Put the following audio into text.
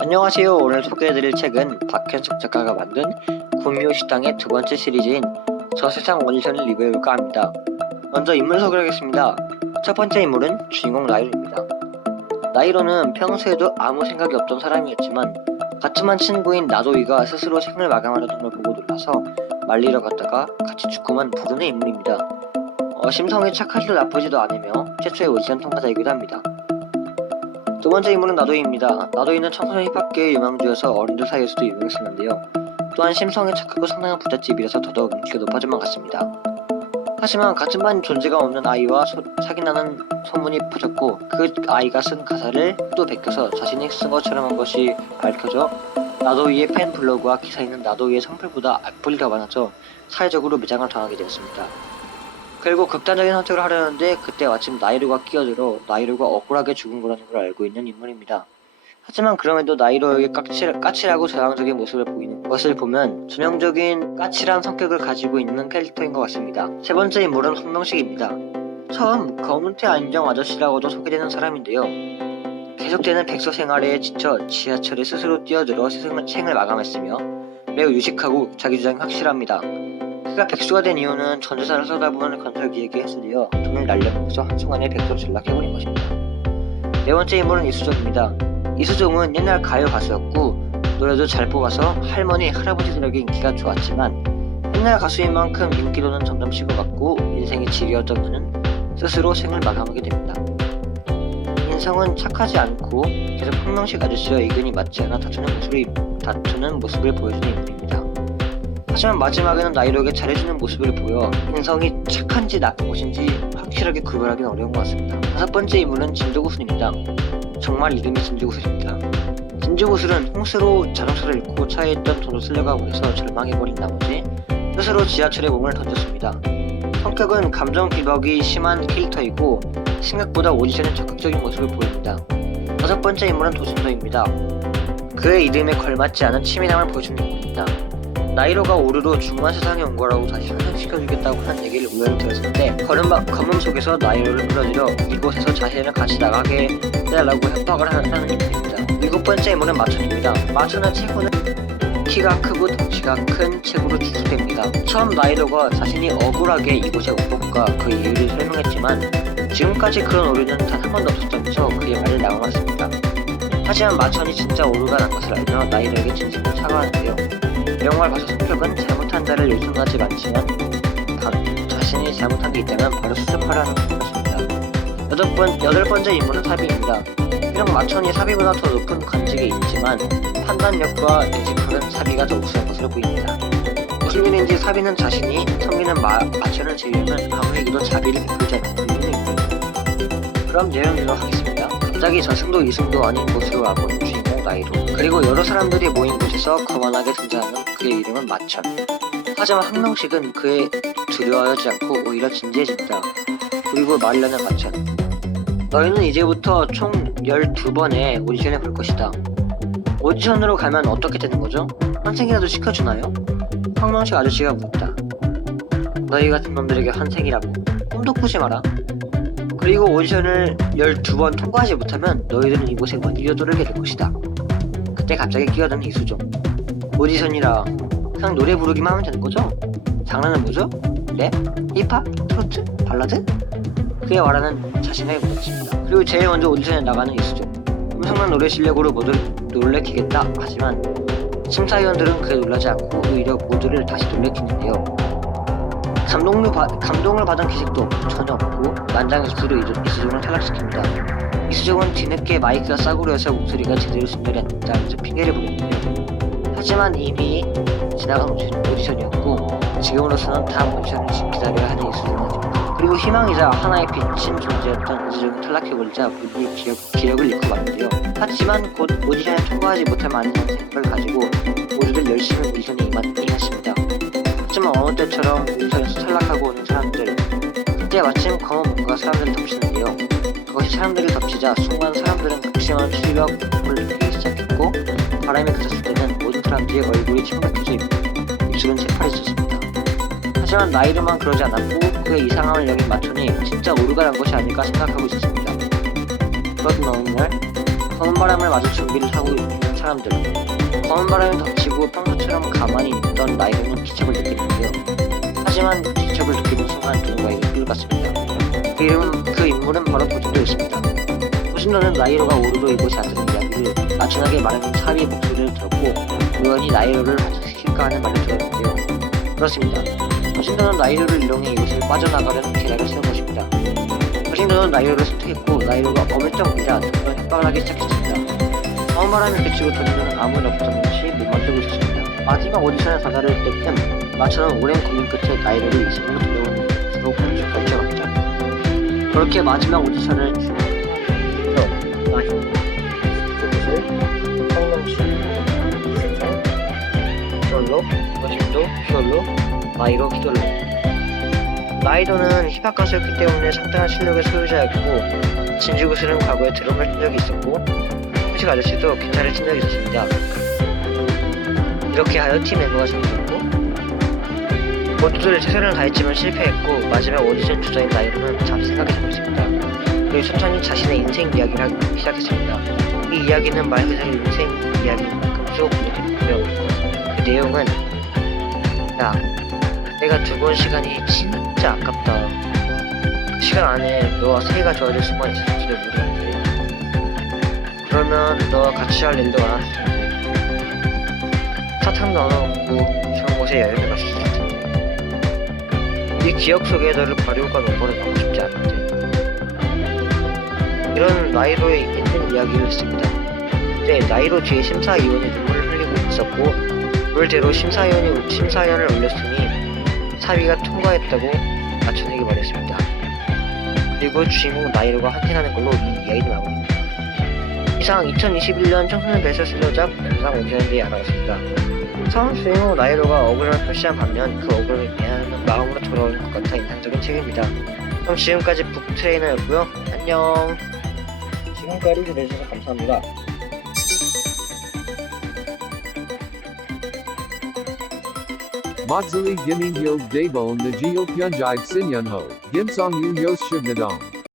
안녕하세요. 오늘 소개해드릴 책은 박현숙 작가가 만든 구미호식당의 두 번째 시리즈인 저 세상 오디션을 리뷰해볼까 합니다. 먼저 인물 소개하겠습니다. 첫 번째 인물은 주인공 나이로입니다. 나이로는 평소에도 아무 생각이 없던 사람이었지만 같은 친구인 나도이가 스스로 생을 마감하려던 걸 보고 놀라서 말리러 갔다가 같이 죽고만 부르는 인물입니다. 심성이 착하지도 나쁘지도 않으며 최초의 오디션 통과자이기도 합니다. 두 번째 인물은 나도이입니다. 나도이는 청소년 힙합계의 유망주여서 어른들 사이에서도 유명했었는데요. 또한 심성이 착하고 상당한 부잣집이라서 더더욱 인기가 높아진 것 같습니다. 하지만 같은 반 존재가 없는 아이와 사귄다는 소문이 퍼졌고 그 아이가 쓴 가사를 또 베껴서 자신이 쓴 것처럼 한 것이 밝혀져 나도이의 팬 블로그와 기사에는 나도이의 성별보다 악플이 많아져 사회적으로 매장을 당하게 되었습니다. 결국 극단적인 선택을 하려는데 그때 마침 나이로가 끼어들어 나이로가 억울하게 죽은 거라는 걸 알고 있는 인물입니다. 하지만 그럼에도 나이로에게 까칠하고 저항적인 모습을 보이는 것을 보면 전형적인 까칠한 성격을 가지고 있는 캐릭터인 것 같습니다. 세 번째 인물은 황명식입니다. 처음 검은태 안정 아저씨라고도 소개되는 사람인데요. 계속되는 백서 생활에 지쳐 지하철에 스스로 뛰어들어 생을 마감했으며 매우 유식하고 자기 주장이 확실합니다. 그가 백수가 된 이유는 전재산을 쏟아부은 건설기획에 했으리여 돈을 날려먹어서 한순간에 백수로 전락해버린 것입니다. 네 번째 인물은 이수종입니다. 이수종은 옛날 가요 가수였고 노래도 잘 뽑아서 할머니, 할아버지들에게 인기가 좋았지만 옛날 가수인 만큼 인기도는 점점 식어갔고 인생이 지겨웠던 그는 스스로 생을 마감하게 됩니다. 인성은 착하지 않고 계속 황명식 아저씨와 의견이 맞지 않아 다투는 모습을 보여주는 인물입니다. 하지만 마지막에는 나이로에게 잘해주는 모습을 보여 인성이 착한지 나쁜 것인지 확실하게 구별하기는 어려운 것 같습니다. 다섯 번째 인물은 진주구슬입니다. 정말 이름이 진주구슬입니다. 진주구슬은 홍수로 자동차를 잃고 차에 있던 돈을 쓸려가고 해서 절망해버린 나머지 스스로 지하철에 몸을 던졌습니다. 성격은 감정 기복이 심한 캐릭터이고 생각보다 오디션에 적극적인 모습을 보입니다. 다섯 번째 인물은 도순도입니다. 그의 이름에 걸맞지 않은 치밀함을 보여주는 인물입니다. 나이로가 오류로 중만 세상에 온 거라고 다시 현생시켜주겠다고 한 얘기를 우연히 들었을 때 검음 속에서 나이로를 끌어들여 이곳에서 자신을 같이 나가게 해달라고 협박을 하는 인물입니다. 일곱 번째 인물은 마천입니다. 마천은 체구는 키가 크고 덩치가 큰 체구로 추측됩니다. 처음 나이로가 자신이 억울하게 이곳에 온 것과 그 이유를 설명했지만 지금까지 그런 오류는 단 한 번도 없었다면서 그의 말을 나눠놨습니다. 하지만 마천이 진짜 오류가 난 것을 알며 나이로에게 진심으로 사과하는데요. 내용을 봐서 성격은 잘못한 자를 요청하지 않지만 자신이 잘못한 게 있다면 바로 수습하라는 것입니다. 여덟 번째 인물은 사비입니다. 비록 마천이 사비보다 더 높은 관직에 있지만 판단력과 인식력은 사비가 더 우수한 것으로 보입니다. 무슨 일인지 사비는 자신이 섬기는 마천을 제외하면 아무에게도 자비를 베풀지 않는 인물입니다. 그럼 내용으로 하겠습니다. 갑자기 저승도 이승도 아닌 곳으로 와본 주인공 나이로, 그리고 여러 사람들이 모인 곳에서 거만하게 등장하는 그의 이름은 마천. 하지만 황명식은 그에 두려워하지 않고 오히려 진지해집니다. 그리고 말을 하는 마천. 너희는 이제부터 총 12번의 오디션을 볼 것이다. 오디션으로 가면 어떻게 되는 거죠? 환생이라도 시켜주나요? 황명식 아저씨가 묻다. 너희 같은 놈들에게 환생이라고 꿈도 꾸지 마라. 그리고 오디션을 12번 통과하지 못하면 너희들은 이곳에 먼저 돌게 될 것이다. 그때 갑자기 끼어드는 이수종. 오디션이라 그냥 노래 부르기만 하면 되는 거죠? 장르는 뭐죠? 랩? 힙합? 트로트? 발라드? 그의 말하는 자신을 묻었습니다. 그리고 제일 먼저 오디션에 나가는 이수종. 엄청난 노래 실력으로 모두를 놀래키겠다 하지만 심사위원들은 그에 놀라지 않고 오히려 모두를 다시 놀래키는데요. 감동을 받은 기색도 전혀 없고 만장의 기술로 이수종을 탈락시킵니다. 이수종은 뒤늦게 마이크가 싸구려여서 목소리가 제대로 진열이 안 된다면서 핑계를 부렸는데요. 하지만 이미 지나간 오디션이었고 지금으로서는 다음 오디션을 기다려야 하는 이수종은 아닙니다. 그리고 희망이자 하나의 빛인 존재였던 이수종이 탈락해버리자 모두 기력을 잃고 마는데요. 하지만 곧 오디션에 통과하지 못할 많은 생각을 가지고 모두들 열심히 오디션에 임했습니다. 하지만 어느 때처럼 오디션에서 탈락하고 오는 사람들, 그때 마침 검은 뭔가 사람들을 덮치는데요. 그것이 사람들을 덮치자 순간 사람들은 극심한 추위력을 느끼기 시작했고 바람이 그쳤을 때는 모든 사람들의 얼굴이 청백해져 입술은 새파래졌습니다. 하지만 나이로만 그러지 않았고 그의 이상함을 여긴 마천이 진짜 오류가 난 것이 아닐까 생각하고 있었습니다. 그러던 어느 날 검은 바람을 맞을 준비를 하고 있는 사람들. 검은 바람이 덮치고 평소처럼 가만히 있던 나이로는 기척을 느끼는데요. 하지만 기척을 느끼는 순간 누군가에게 끌려갔습니다. 그 인물은 바로 고진도였습니다. 고진도는 나이로가 오르도 이곳에 앉는 이야기를 나중하게 말하는 사위의 목소리를 들었고 우연히 나이로를 환생시킬까 하는 말을 들었는데요. 그렇습니다. 고진도는 나이로를 이용해 이곳을 빠져나가려는 계략을 세운 것입니다. 고진도는 나이로를 선택했고 나이로가 어물쩡이라 그런 협박을 하기 시작했습니다. 검은 바람이 그치고 고진도는 아무 일 없던 듯이 몸만 뜨고 있었습니다. 마지막 오디션에 사다를 때쯤 마처럼 오랜 고민 끝에 나이로를 이승으로 데려오는 것으로 결정합니다. 그렇게 마지막 오디션을 준비해서 나이로, 성nom씨, 이승철, 휘돌로, 고진도, 휘돌로, 나이로, 휘돌로. 나이로는 힙합 가수였기 때문에 상당한 실력의 소유자였고 진주구슬은 과거에 드럼을 친 적이 있었고 형식 아저씨도 기타를 친 적이 있었습니다. 이렇게 하여 팀 멤버가 정해졌고 모두들 최선을 다했지만 실패했고 마지막 오디션 주자인 나이로는 잠시 생각에 잠겼습니다. 그리고 천천히 자신의 인생 이야기를 하기 시작했습니다. 이 이야기는 말 그대로 인생 이야기인 만큼 쭉 이어지고요. 그 내용은 야, 내가 두고 온 시간이 진짜 아깝다. 그 시간 안에 너와 사이가 좋아질 수만 있을지도 모르는데 그러면 너와 같이 할 일도 많았을 텐데 사탕도 나눠먹고 좋은 곳에 여행을 갔을 텐데 이 기억 속에 너를 버리고 넘버를 가고 싶지 않은데 이런 나이로의 인생 이야기를 했습니다. 그때 나이로 뒤에 심사위원이 눈물을 흘리고 있었고 물대로 심사위원을 올렸으니 사위가 통과했다고 맞춰내기 말했습니다. 그리고 주인공 나이로가 환생하는 걸로 이 이야기를 마무리합니다. 이상 2021년 청소년 베스트셀러작 영상 오디션에 대해 알아봤습니다. 처음 주인공 나이로가 억울함을 표시한 반면 그 억울함에 대한 마음으로 돌아오는 것 같아 인상적인 책입니다. 그럼 지금까지 북트레이너였고요. 안녕. 지금까지 들어주셔서 감사합니다. Motzali Giming Yog Daebon Najio Pyunjib Sinyon Ho, Gimsong Yu Yos Shubnadong.